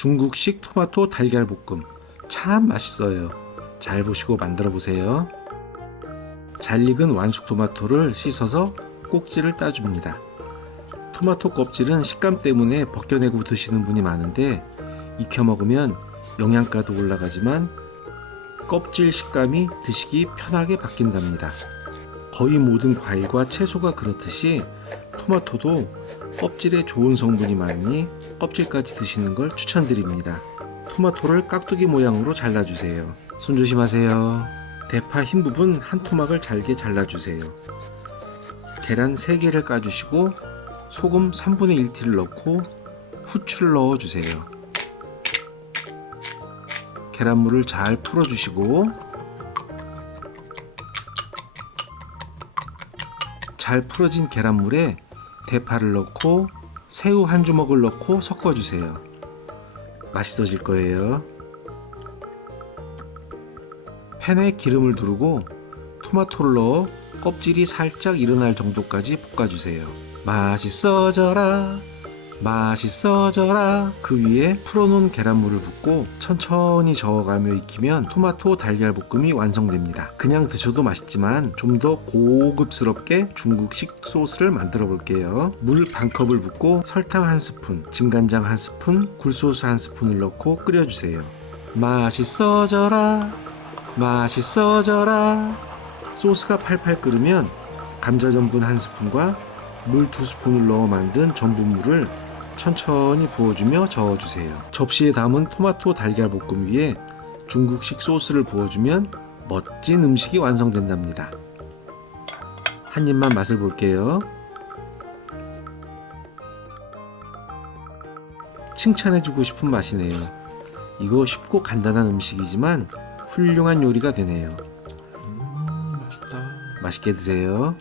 중국식 토마토 달걀 볶음 참 맛있어요. 잘 보시고 만들어 보세요. 잘 익은 완숙 토마토를 씻어서 꼭지를 따줍니다. 토마토 껍질은 식감 때문에 벗겨내고 드시는 분이 많은데 익혀 먹으면 영양가도 올라가지만 껍질 식감이 드시기 편하게 바뀐답니다. 거의 모든 과일과 채소가 그렇듯이 토마토도 껍질에 좋은 성분이 많으니 껍질까지 드시는 걸 추천드립니다. 토마토를 깍두기 모양으로 잘라주세요. 손 조심하세요. 대파 흰 부분 한 토막을 잘게 잘라주세요. 계란 3개를 까주시고 소금 3분의 1티를 넣고 후추를 넣어주세요. 계란물을 잘 풀어주시고 잘 풀어진 계란물에 대파를 넣고 새우 한 주먹을 넣고 섞어주세요. 맛있어질 거예요. 팬에 기름을 두르고 토마토를 넣어 껍질이 살짝 일어날 정도까지 볶아주세요. 맛있어져라 맛있어져라. 그 위에 풀어놓은 계란물을 붓고 천천히 저어가며 익히면 토마토 달걀 볶음이 완성됩니다. 그냥 드셔도 맛있지만 좀 더 고급스럽게 중국식 소스를 만들어 볼게요. 물 반컵을 붓고 설탕 1스푼, 진간장 1스푼, 굴소스 1스푼을 넣고 끓여주세요. 맛있어져라 맛있어져라. 소스가 팔팔 끓으면 감자 전분 1스푼과 물 2스푼을 넣어 만든 전분물을 천천히 부어주며 저어주세요. 접시에 담은 토마토 달걀 볶음 위에 중국식 소스를 부어주면 멋진 음식이 완성된답니다. 한 입만 맛을 볼게요. 칭찬해주고 싶은 맛이네요. 이거 쉽고 간단한 음식이지만 훌륭한 요리가 되네요. 맛있다. 맛있게 드세요.